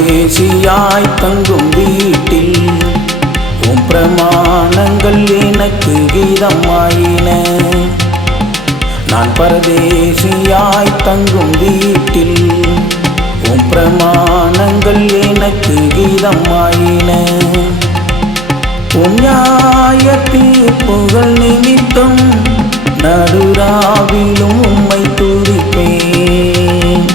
பரதேசியாய் தங்கும் வீட்டில் உம் பிரமாணங்கள் எனக்கு கீதமாயின. நான் பரதேசியாய் தங்கும் வீட்டில் உம் பிரமாணங்கள் எனக்கு கீதமாயின. உம் நியாய தீர்ப்புகள் நிமித்தம் நடுராவிலும் உம்மை துதிப்பேன்.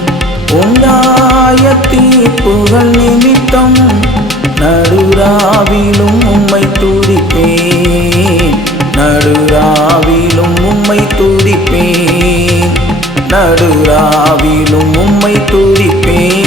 உம் நியாய தீர்ப்புகள் நிமித்தம் நடுராவிலும் உம்மை துதிப்பேன். நடுராவிலும் உம்மை துதிப்பேன். நடுராவிலும் உம்மை துதிப்பேன்.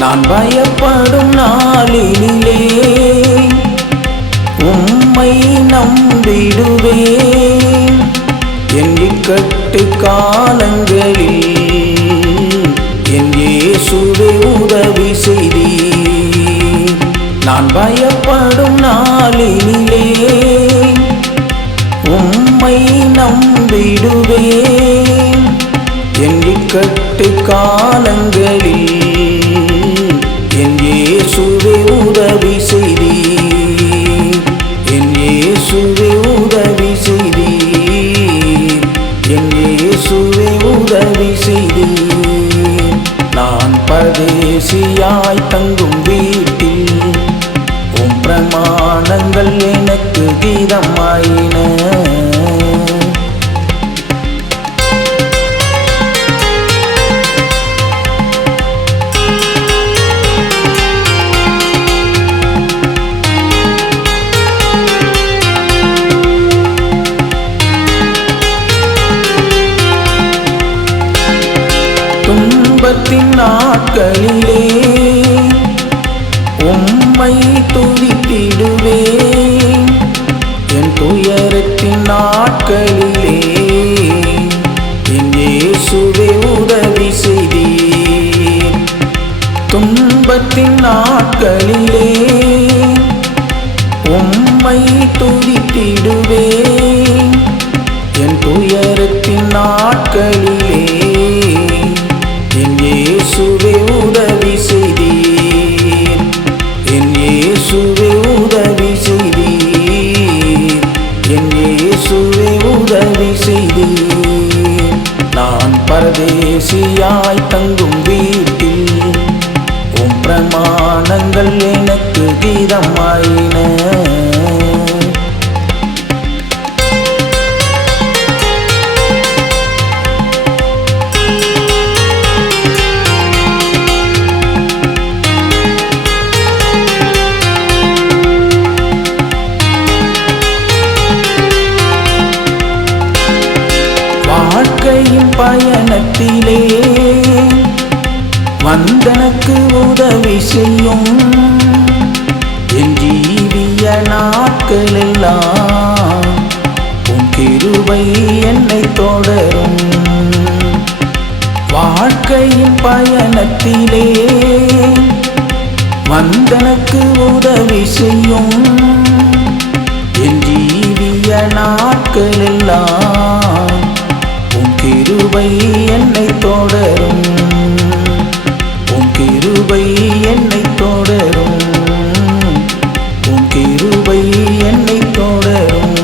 நான் பயப்படும் நாளிலே உம்மை நம்பிடுவேன். என் இக்கட்டு காலங்களில் என் இயேசுவே உதவி செய்தீர். நான் பயப்படும் நாளிலே உம்மை நம்பிடுவேன். என் இக்கட்டு காலங்களில் என் இயேசுவே உதவி செய்தீர். என் இயேசுவே உதவி செய்தீர். என் இயேசுவே உதவி செய்தீர். நான் பரதேசியாய் தங்கும் வீட்டில் உம் பிரமாணங்கள் எனக்கு கீதமாயின. துன்பத்தின் நாட்களிலே உம்மை துதித்திடுவேன். என் துயரத்தின் நாட்களிலே என் இயேசுவே உதவி செய்தீர். துன்பத்தின் நாட்களிலே உம்மை துதித்திடுவேன். என் துயரத்தின் நாட்களிலே என் இயேசுவே உதவி செய்தீர். என் இயேசுவே உதவி செய்தீர். என் இயேசுவே உதவி செய்தீர். நான் பரதேசியாய் தங்கும் வீட்டில் உம் பிரமாணங்கள் எனக்கு கீதமாயின. வாழ்க்கையின் பயணத்திலே வந்தனக்கு உதவி செய்யும். என் ஜீவிய நாட்களெல்லாம் உம் கிருபை என்னை தொடரும். வாழ்க்கையின் பயணத்திலே வந்தனக்கு உதவி செய்யும். என் ஜீவிய நாட்களெல்லாம் உம் கிருபை என்னை தொடரும். உம் கிருபை என்னை தொடரும். உம் கிருபை என்னை தொடரும்.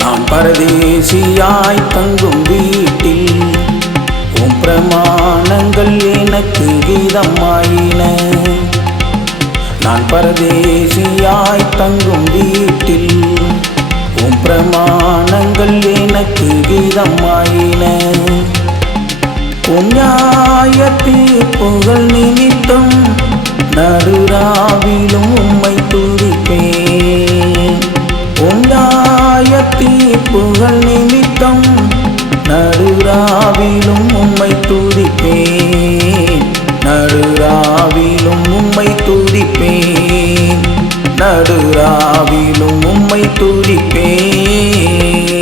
நான் பரதேசியாய் தங்கும் வீட்டில் உம் பிரமாணங்கள் எனக்கு கீதமாயின. நான் பரதேசியாய் தங்கும் வீட்டில் உம் பிரமாணங்கள் எனக்கு கீதமாயின. உம் நியாய தீர்ப்புகள் நிமித்தம் நடுராவிலும் உம்மை துதிப்பேன். உம் நியாய தீர்ப்புகள் நிமித்தம் நடுராவிலும் உம்மை துதிப்பேன். நடுராவிலும் உம்மை துதிப்பேன். நடுராவிலும் உம்மை துதிப்பேன்.